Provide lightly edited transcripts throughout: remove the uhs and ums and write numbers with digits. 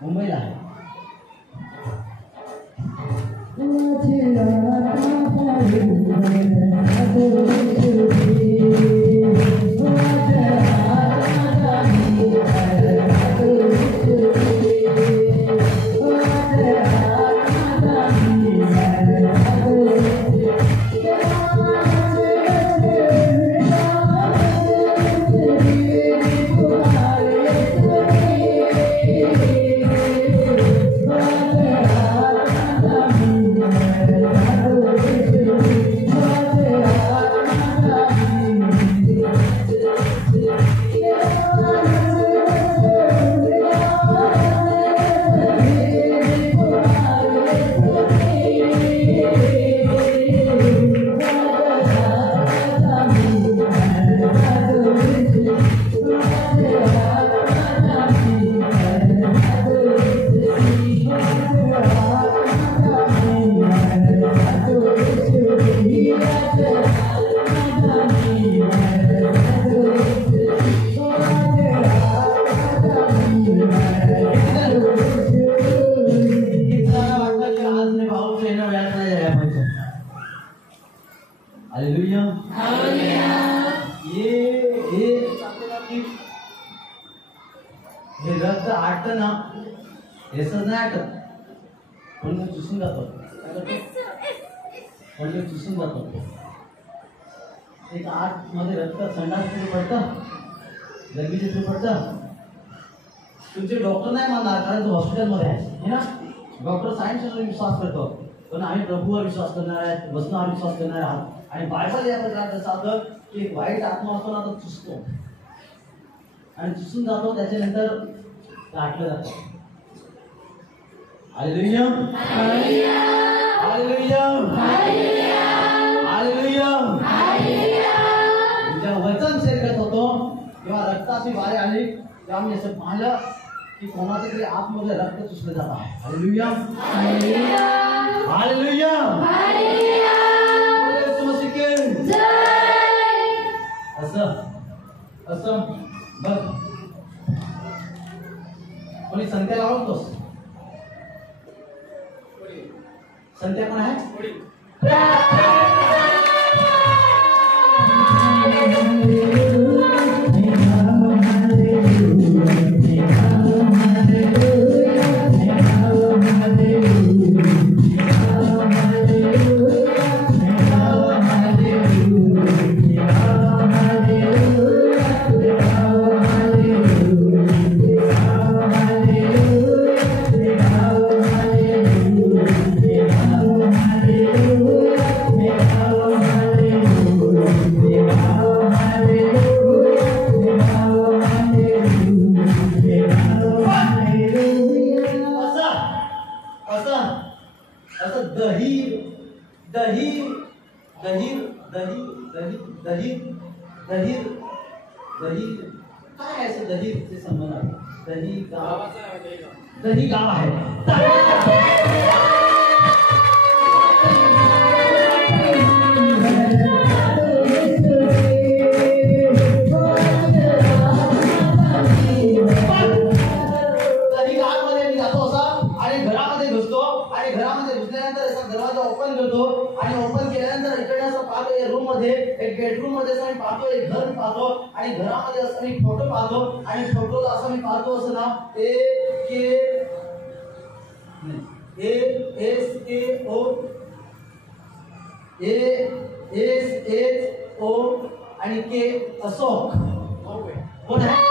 मुंबईला आहे. एक आत मध्ये रक्त संडास सुरू पडतं, गर्मीचे सुरू पडतं. तुमचे डॉक्टर नाही म्हणणार कारण तू हॉस्पिटलमध्ये आहे ना. डॉक्टर सायन्सवर विश्वास करतो, पण आम्ही प्रभूवर विश्वास करणार आहेत, वचनावर विश्वास करणार आहात. आणि बायबल या प्रकारात असं होतं की एक वाईट आत्मा असतो ना तो चुसतो आणि चुसून जातो, त्याच्यानंतर काटलं जातं. Hallelujah hallelujah hallelujah hallelujah. जेव्हा वचन शेरकत होतो तेव्हा रक्ताची वारे आली, तेव्हा मी असं पाहिलं की कोणाचं तरी आतमध्ये रक्त चुसलं जात आहे. Hallelujah hallelujah hallelujah hallelujah. असं असं बघ, कोणी संत्याला आवडतोस? संत्या कोण आहे? Hallelujah. दही दहीर दही दही दहीर दहीर दही काय आहे असं दहीचे संबंध आहे? दही गाव आहे. ओपन करतो आणि ओपन केल्यानंतर इकडे असं पाहतो रूम मध्ये एक बेडरूम मध्ये असं मी पाहतो एक घर पाहतो आणि घरामध्ये असं मी फोटो पाहतो आणि फोटोला असं मी पाहतो असं नाव ASO आणि के अशोक कोण आहे?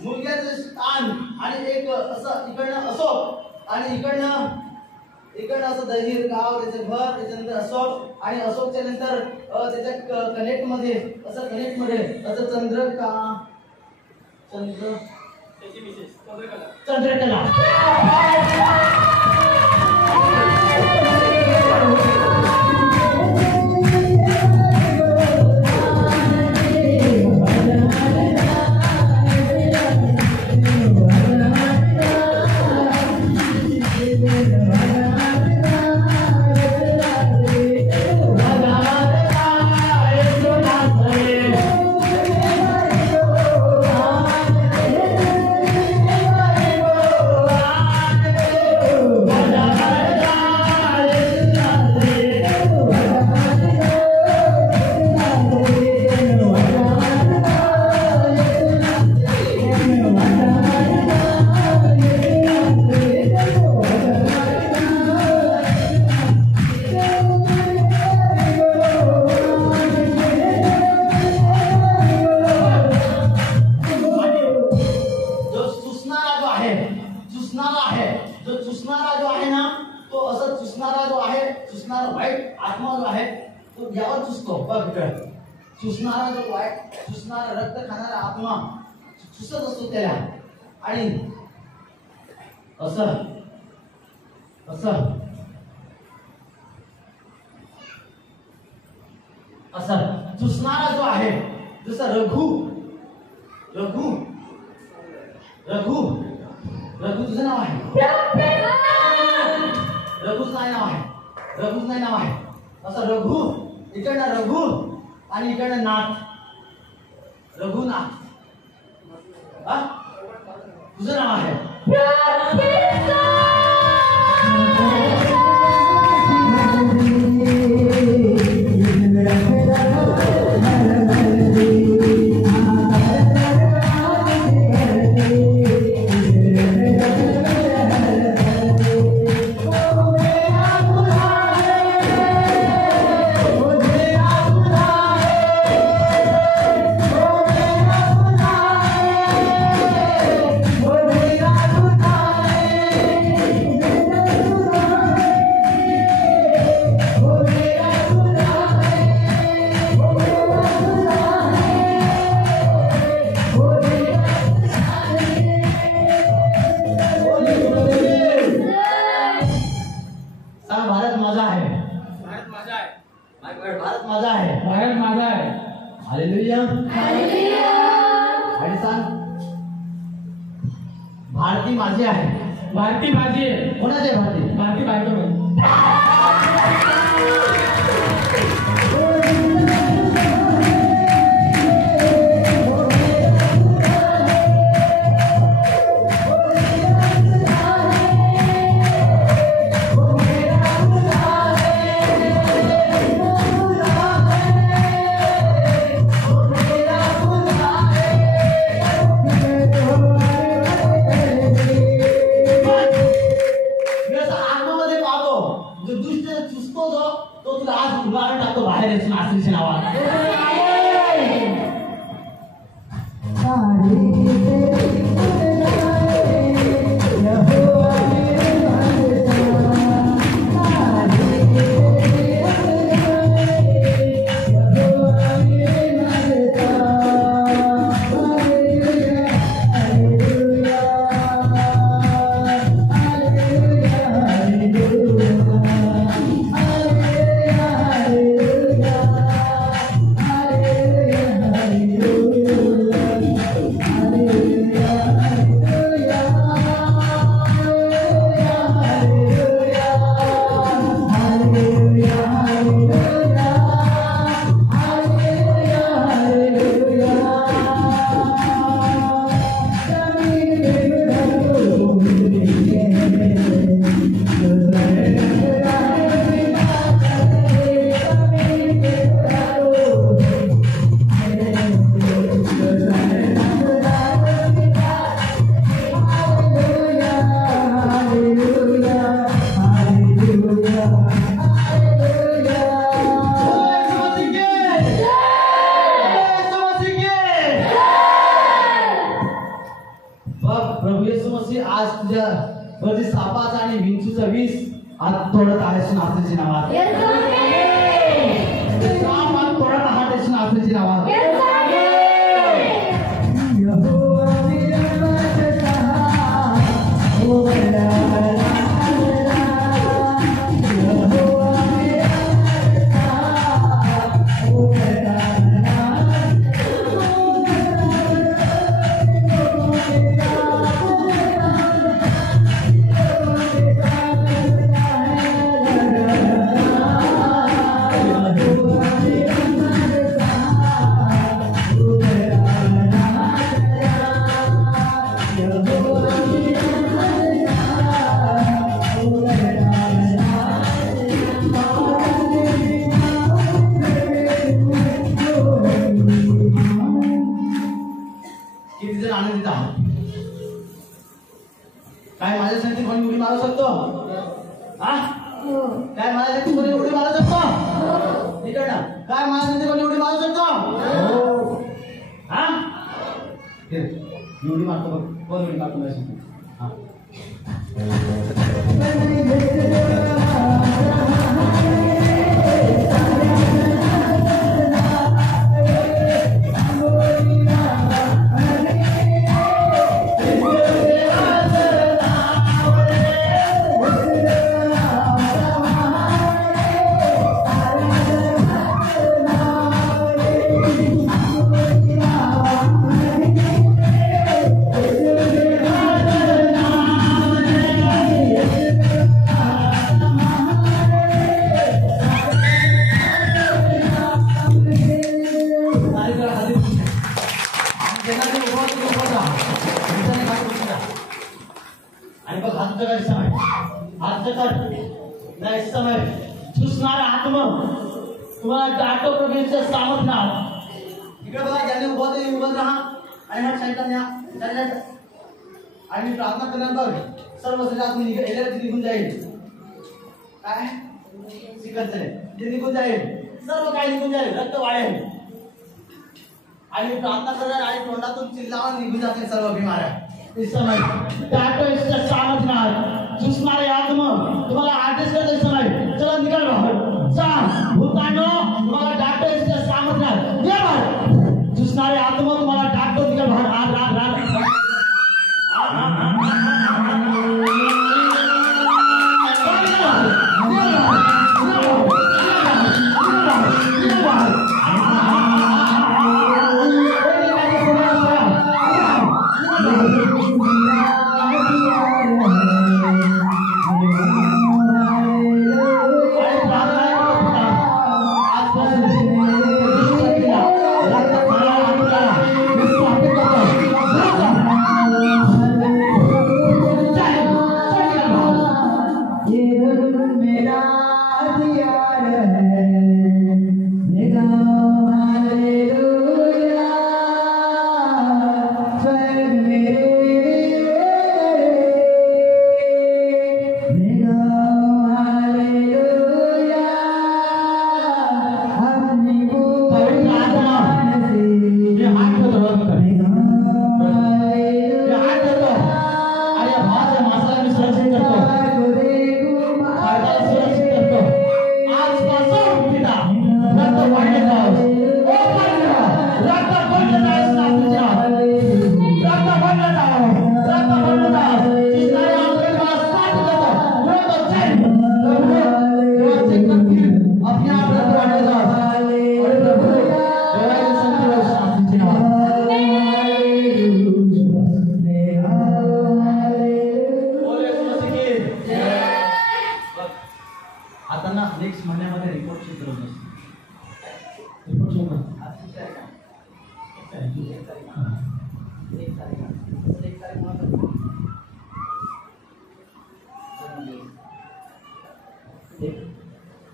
मुलग्याचं स्थान आणि एक असं इकडनं अशोक आणि इकडनं असं दहीर गाव त्याचं घर त्याच्यानंतर अशोक आणि अशोकच्या नंतर त्याच्या कनेक्ट मध्ये असं चंद्रकला सुसणारा रक्त खाणारा आत्मा सुसत असतो त्याला आणि असं सुसणारा जो आहे जसं रघु तुझं नाव आहे? रघुच नाही नाव आहे असं रघु इकडनं रघु आणि इकडनं नाथ रघुनाथ तुझं नाव आहे? भारती माझी आहे. भारती माझी आहे. कोणाची आहे भारती? भारती बायको. तुझ्या वरती सापाचा आणि विंचूचं विष हात तोडत आहेस नाथाची नावात. साप हात तोडत आहेस नाथाची नावात. काय माझ्यासाठी कोणी उडी मारू शकतो? हा काय माझ्यासाठी कोणी उडी मारू शकतो? इकडनं काय माझ्यासाठी कोणी उडी मारू शकतो? हा उडी मारतो बघ. कोण उडी मारतो माझ्यासाठी? आणि बघ हात जगायचा समय हात जगार नाही समय सुसणार आत्म तुम्हाला डाटो प्रभूचं सामर्थ्य. इकडे बघा ज्यांनी उभं राहा आणि मग साईडला आणि प्रार्थना केल्यानंतर सर्व सगळं निघून जाईल. काय ते निघून जाईल. सर्व काही निघून जाईल. रक्त वाढेल आणि प्रार्थना करणार आणि तोंडातून चिल्लावा निघून जातील सर्व बिमाऱ्या. इस समय डाटो इसका सामर्थ्य सुसणारे आत्म तुम्हाला आदेश करते समय चला निकल बाहर जा भूतानो तुम्हाला डाटो इसका सामर्थ्य ये बाहर सुसणारे आत्म तुम्हाला डाटो निकल बाहर आज रात रात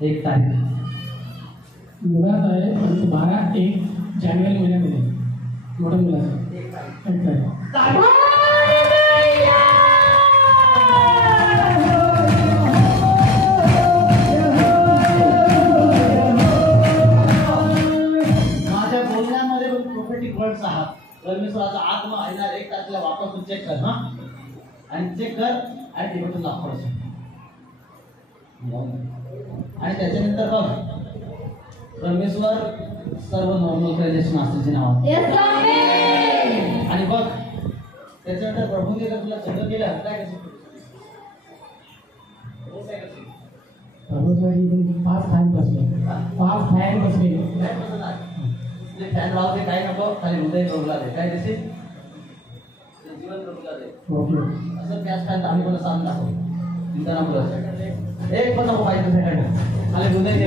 एक तारीख मुलाच आहे पण 12-1 जानेवारी महिन्यामध्ये मोठ्या मुलाचं एक तारीख. माझ्या बोलण्यामध्ये प्रोफेटिक वर्ड्स आहात. परमेश्वराचा आत्मा येणार 1 तारखेला वापस चेक कर. हा आणि चेक कर आणि ते बटन दाखव असं. आणि त्याच्यानंतर बघ परमेश्वर सर्व नॉर्मल क्रायजेशन असल्याचे नाव. आणि बघ त्याच्यानंतर प्रभूने जर तुला चंद्र केलं काय कसं प्रभूसाठी 5 फॅन बसले. 5 फॅन बसले. फॅन लावते काय नको खाली हृदय प्रभूला दे काय दिसेल जीवन प्रभूला दे. ओके असं गॅस फॅन आम्ही पण सांग दाखव चिंता नको एक पण नको पाहिजे सेकंड खाली हृदय दे.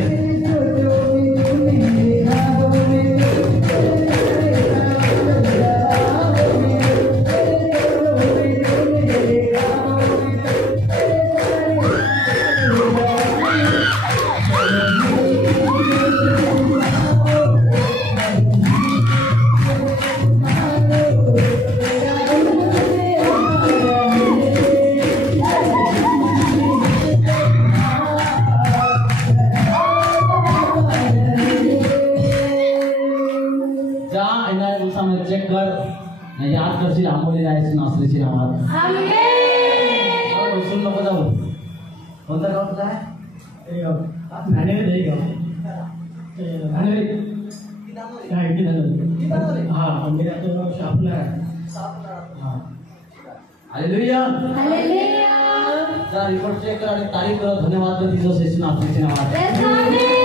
चेक कर नाही याद करशील आंबोली जायचं नाचल्याची नावात. विसरून नको जाऊ. कोणतं गाव तुझं आहे? धानेरी गाव. धानेरी काय की धानेरी. हां आंबेराचं शापला आहे. हालेलुया. जा रिपोर्ट चेक कर आणि तारीख कर. धन्यवाद तिचं सेशन नाचल्याची नावात.